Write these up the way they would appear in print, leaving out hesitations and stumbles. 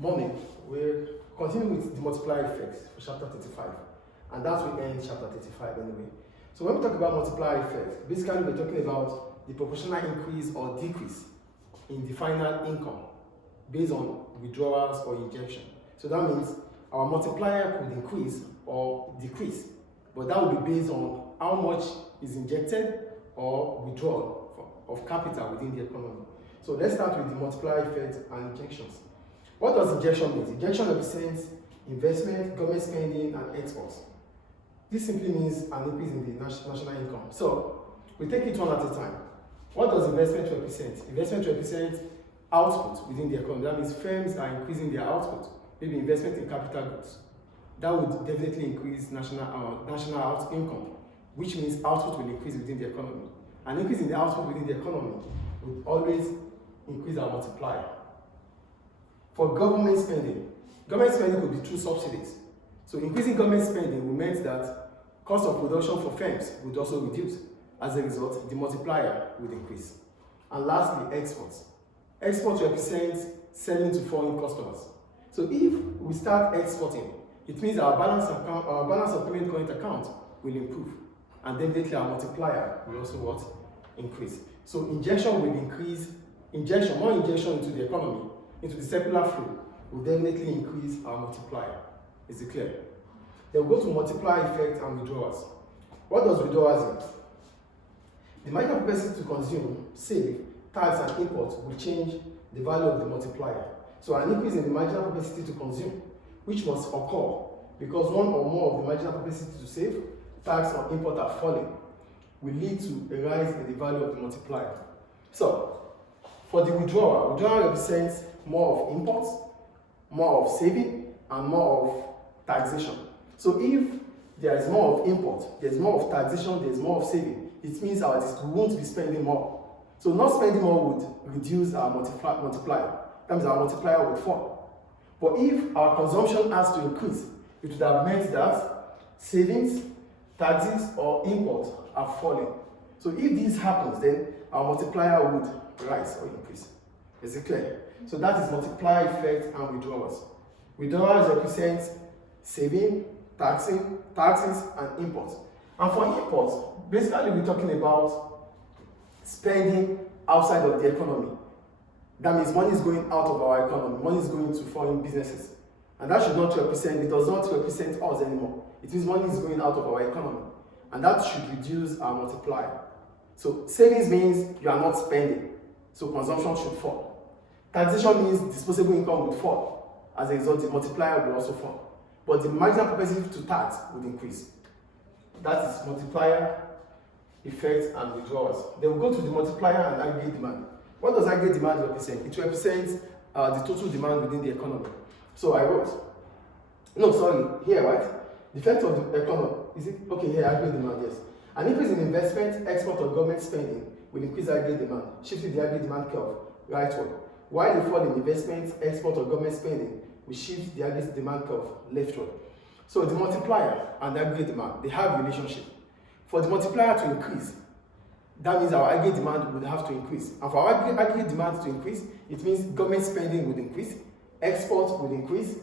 Morning, we'll continue with the multiplier effects for chapter 35, and that will end chapter 35 anyway. So when we talk about multiplier effect, basically we're talking about the proportional increase or decrease in the final income based on withdrawals or injection. So that means our multiplier could increase or decrease, but that will be based on how much is injected or withdrawn of capital within the economy. So let's start with the multiplier effect and injections. What does injection mean? Injection represents investment, government spending, and exports. This simply means an increase in the national income. So we take it one at a time. What does investment represent? Investment represents output within the economy. That means firms are increasing their output, maybe investment in capital goods. That would definitely increase national income, which means output will increase within the economy. An increase in the output within the economy would always increase our multiplier. For government spending could be through subsidies. So increasing government spending will mean that cost of production for firms would also reduce. As a result, the multiplier would increase. And lastly, exports. Exports represents selling to foreign customers. So if we start exporting, it means our balance of payment current account will improve, and definitely our multiplier will also increase. So injection will increase. More injection into the economy, into the circular flow, will definitely increase our multiplier. Is it clear? Then we'll go to multiplier effect and withdrawals. What does withdrawals mean? The marginal propensity to consume, save, tax, and import will change the value of the multiplier. So an increase in the marginal propensity to consume, which must occur because one or more of the marginal propensity to save, tax, or import are falling, will lead to a rise in the value of the multiplier. So for the withdrawal represents more of imports, more of saving, and more of taxation. So if there is more of import, there is more of taxation, there is more of saving, it means we won't be spending more. So not spending more would reduce our multiplier. That means our multiplier would fall. But if our consumption has to increase, it would have meant that savings, taxes, or import are falling. So if this happens, then our multiplier would rise or increase. Is it clear? So that is multiplier effect and withdrawals. Withdrawals represent saving, taxes, and imports. And for imports, basically we're talking about spending outside of the economy. That means money is going out of our economy, money is going to foreign businesses. And that it does not represent us anymore. It means money is going out of our economy. And that should reduce our multiplier. So savings means you are not spending, so consumption should fall. Taxation means disposable income would fall. As a result, the multiplier will also fall. But the marginal propensity to tax would increase. That is multiplier, effect, and withdrawals. Then we'll go to the multiplier and aggregate demand. What does aggregate demand represent? It represents the total demand within the economy. So I wrote, here, right? The effect of the economy, is it? Okay, here, aggregate demand, yes. An increase in investment, export, or government spending will increase aggregate demand, shifting the aggregate demand curve rightward. While a fall in investment, export, or government spending will shift the aggregate demand curve leftward. So the multiplier and the aggregate demand, they have a relationship. For the multiplier to increase, that means our aggregate demand would have to increase. And for our aggregate demand to increase, it means government spending would increase, export would increase,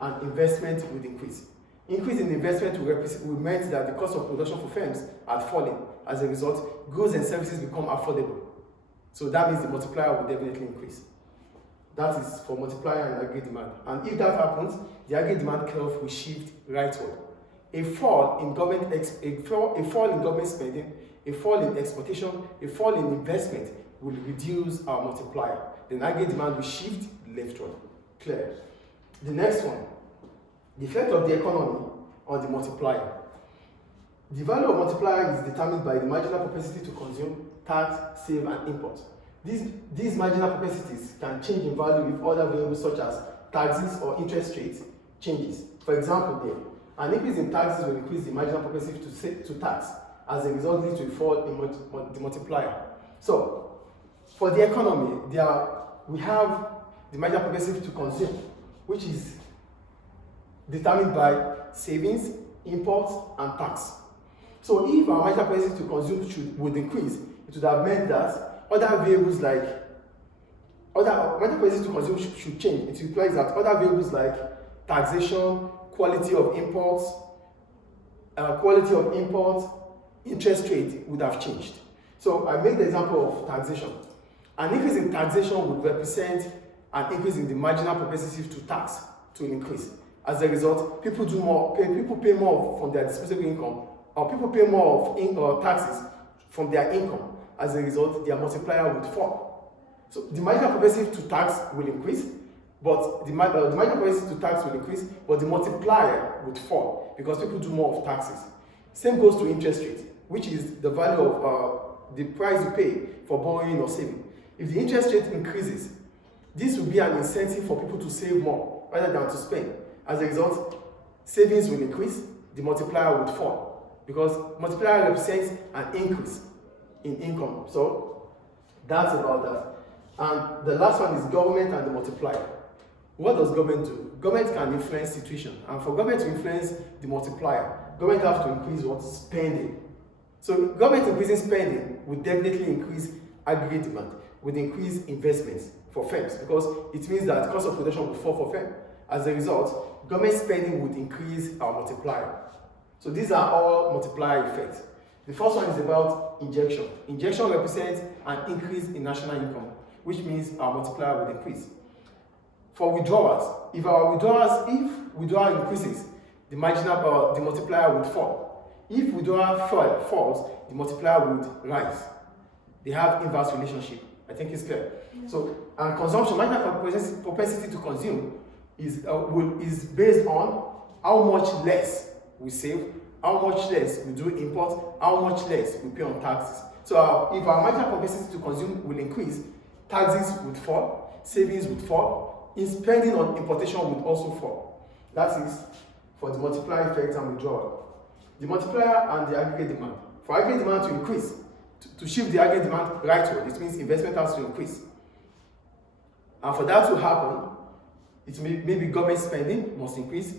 and investment would increase. Increase in investment will mean that the cost of production for firms are falling. As a result, goods and services become affordable. So that means the multiplier will definitely increase. That is for multiplier and aggregate demand. And if that happens, the aggregate demand curve will shift rightward. A fall in government spending, a fall in exportation, a fall in investment will reduce our multiplier. Then aggregate demand will shift leftward. Clear? The next one, the effect of the economy on the multiplier. The value of multiplier is determined by the marginal propensity to consume, tax, save, and import. These marginal propensities can change in value if other variables such as taxes or interest rates changes. For example, an increase in taxes will increase the marginal propensity to tax. As a result, leads to a fall in the multiplier. So, for the economy, we have the marginal propensity to consume, which is determined by savings, imports, and tax. So if our marginal propensity to consume would increase, it would have meant that other variables like other marginal propensity to consume should change. It implies that other variables like taxation, quality of imports, interest rate would have changed. So I make the example of taxation. An increase in taxation would represent an increase in the marginal propensity to tax to increase. As a result, people pay more from their disposable income, or people pay more of taxes from their income. As a result, their multiplier would fall. So the marginal propensity to tax will increase, but the marginal propensity to tax will increase, but the multiplier would fall because people do more of taxes. Same goes to interest rate, which is the value of the price you pay for borrowing or saving. If the interest rate increases, this will be an incentive for people to save more rather than to spend. As a result, savings will increase, the multiplier would fall because multiplier represents an increase in income. So that's about that. And the last one is government and the multiplier. What does government do? Government can influence situation, and for government to influence the multiplier, government have to increase what? Spending. So government increasing spending would definitely increase aggregate demand, would increase investments for firms because it means that cost of production will fall for firms. As a result, government spending would increase our multiplier. So these are all multiplier effects. The first one is about injection. Injection represents an increase in national income, which means our multiplier would increase. For withdrawals, if withdrawal increases, the multiplier would fall. If withdrawal falls, the multiplier would rise. They have inverse relationship. I think it's clear. So, and consumption, marginal propensity to consume is based on how much less we save, how much less we do import, how much less we pay on taxes. So if our marginal propensity to consume will increase, taxes would fall, savings would fall, spending on importation would also fall. That is for the multiplier effect and withdrawal. The multiplier and the aggregate demand. For aggregate demand to increase, to shift the aggregate demand rightward, it means investment has to increase. And for that to happen, it maybe government spending must increase,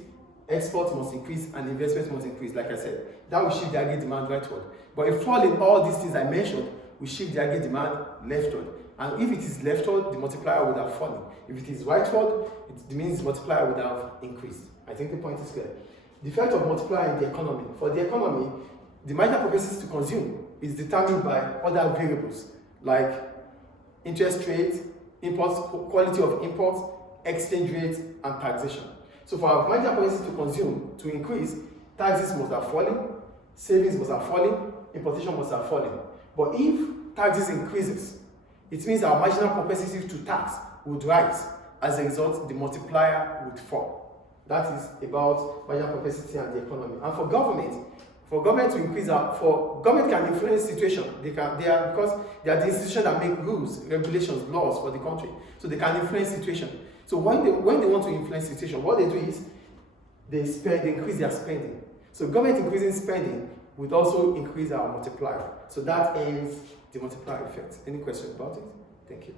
exports must increase, and investment must increase, like I said. That will shift the aggregate demand rightward. But if fall in all these things I mentioned, we shift the aggregate demand leftward. And if it is leftward, the multiplier would have fallen. If it is rightward, it means the multiplier would have increased. I think the point is clear. The effect of multiplier in the economy. For the economy, the marginal propensity to consume is determined by other variables like interest rate, imports, quality of imports, exchange rate, and taxation. So for our marginal propensity to consume to increase, taxes must have fallen, savings must have fallen, importation must have fallen. But if taxes increases, it means our marginal propensity to tax would rise. As a result, the multiplier would fall. That is about marginal propensity and the economy. And for government to increase government can influence situation. Because they are the institutions that make rules, regulations, laws for the country. So they can influence situation. So when they want to influence situation, what they do is they increase their spending. So government increasing spending would also increase our multiplier. So that ends the multiplier effect. Any questions about it? Thank you.